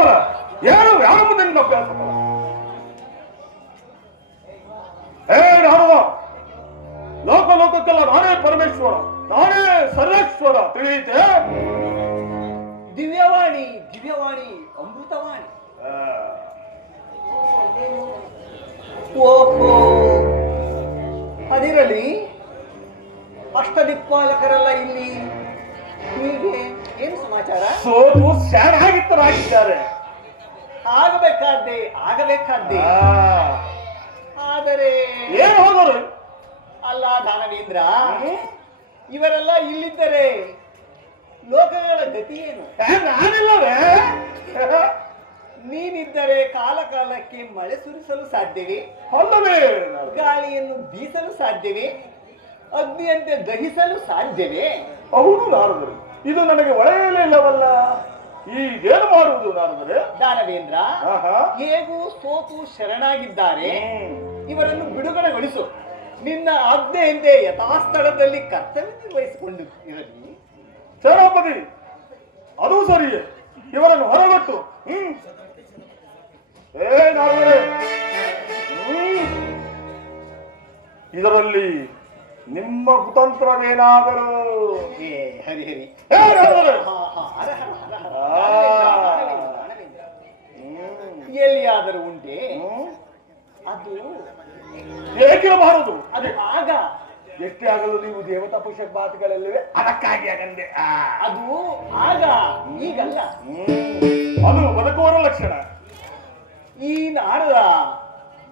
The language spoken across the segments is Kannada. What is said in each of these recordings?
ಬರ ಏನು ಯಾರ ಮುಂದೆ ನಿನ್ನ ಅಭ್ಯಾಸ ಹೇ ನಾರದ ಲೋಕ ಲೋಕಕ್ಕೆಲ್ಲ ನಾನೇ ಪರಮೇಶ್ವರ ನಾನೇ ಸರ್ವೇಶ್ವರ ತಿಳಿಯುತ್ತೆ ದಿವ್ಯವಾಣಿ ದಿವ್ಯವಾಣಿ ಅಮೃತವಾಣಿ. ಓಹೋ. ಅದಿರಲಿ ಅಷ್ಟದಿಕ್ಪಾಲಕರಲ್ಲ ಇಲ್ಲಿ ಹೀಗೆ ಏನು ಸಮಾಚಾರ? ಸೋತು ಶಾಣಾಗಿತ್ತರಾಗಿದ್ದಾರೆ ಆಗಬೇಕಾದ್ದೆ ಆಗಬೇಕಾದ್ದೆ. ಆದರೆ ಏನು ಹೋದರು? ಅಲ್ಲ ದಾನವೇಂದ್ರ ಇವರೆಲ್ಲ ಇಲ್ಲಿದ್ದರೆ ಲೋಕಗಳ ಗತಿ ಏನು? ನಾನಿಲ್ಲವೇ? ನೀನಿದ್ದರೆ ಕಾಲ ಕಾಲಕ್ಕೆ ಮಳೆ ಸುರಿಸಲು ಸಾಧ್ಯವೇ? ಗಾಳಿಯನ್ನು ಬೀಸಲು ಸಾಧ್ಯವೇ? ಅಗ್ನಿಯಂತೆ ದಹಿಸಲು ಸಾಧ್ಯವೇ? ಅವನು ನಾರದರು. ಇದು ನನಗೆ ಒಳೆಯಲಿಲ್ಲವಲ್ಲ ಈಗೇನು ಮಾಡುವುದು ನಾರದರೆ? ದಾನವೇಂದ್ರ ಹೇಗೂ ಸೋತು ಶರಣಾಗಿದ್ದಾರೆ. ಇವರನ್ನು ಬಿಡುಗಡೆಗೊಳಿಸು. ನಿನ್ನ ಆಜ್ಞೆಯಂತೆ ಯಥಾಸ್ಥಳದಲ್ಲಿ ಕರ್ತವ್ಯ ನಿರ್ವಹಿಸಿಕೊಂಡು ಇರಲಿ ಸೇನಾಪತಿ ಅದು ಸರಿಯೇ. ಇವರನ್ನು ಹೊರಗೊಟ್ಟು. ಹ್ಮ್. ಏ ನಾರದರೆ. ನಿಮ್ಮ ಕುತಂತ್ರವೇನಾದರೂ? ಏ ಹರಿ ಹರಿ. ಹಾ. ಎಲ್ಲಿಯಾದರೂ ಉಂಟೆ. ಅದು ಹೇಗಿರಬಾರದು ಅದು ಆಗ. ಎಷ್ಟೇ ಆಗಲು ನೀವು ದೇವತಾ ಪುರುಷ ಮಾತುಗಳಲ್ಲಿವೆ. ಅದಕ್ಕಾಗಿ ಅಗಂದೆ ಆ. ಅದು ಆಗ ಈಗಲ್ಲ. ಅದು ಬದುಕುವರ ಲಕ್ಷಣ. ಈ ನಾಡದ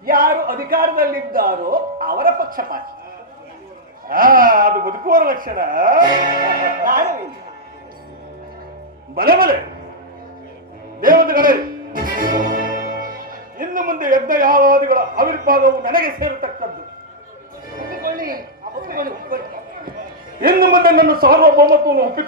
ಯಾರು ಅಧಿಕಾರದಲ್ಲಿದ್ದಾರೋ ಅವರ ಪಕ್ಷಪಾತಿ. ಆ, ಅದು ಬದುಕುವರ ಲಕ್ಷಣ. ಬಲೆ ಬಲೆ. ದೇವತೆಗಳೇ ಇನ್ನು ಮುಂದೆ ಯಜ್ಞ ಯಾವಾದಿಗಳ ಆವಿರ್ಭಾವವು ನನಗೆ ಸೇರತಕ್ಕದ್ದು. ಇನ್ನು ಮುಂದೆ ನನ್ನ ಸಾರ್ವಭೌಮತ್ವವನ್ನು ಒಪ್ಪಿಕೊಂಡು